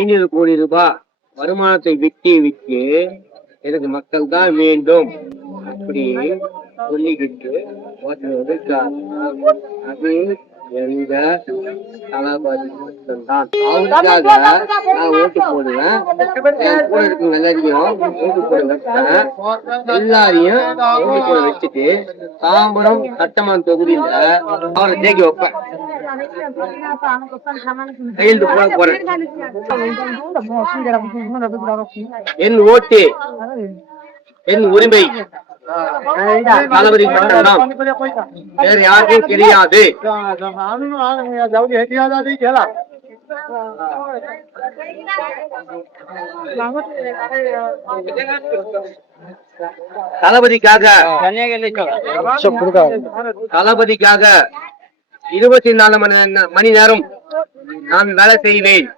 500 கோடி ரூபாய் வருமானத்தை விட்டு எனக்கு மக்கள் தான் வேண்டும் அப்படி சொல்லிக்கிட்டு அது எங்க தளபதி மட்டும்தான். அவருக்காக நான் ஓட்டு போடுவேன். என் கூட இருக்கும் எல்லாரையும் ஓட்டு போட வச்சேன். எல்லாரையும் ஓட்டு போட வச்சுட்டு தாம்பரம் சட்டமன்ற தொகுதியில அவரை ஜெயிக்க வைப்பேன். கையெழுத்து போட போறேன். என் ஓட்டு என் உரிமை தளபதி மட்டும்தான், வேற யாருக்கும் கிடையாது. தளபதிக்காக 24 மணி நேரம் நான் வேலை செய்வேன்.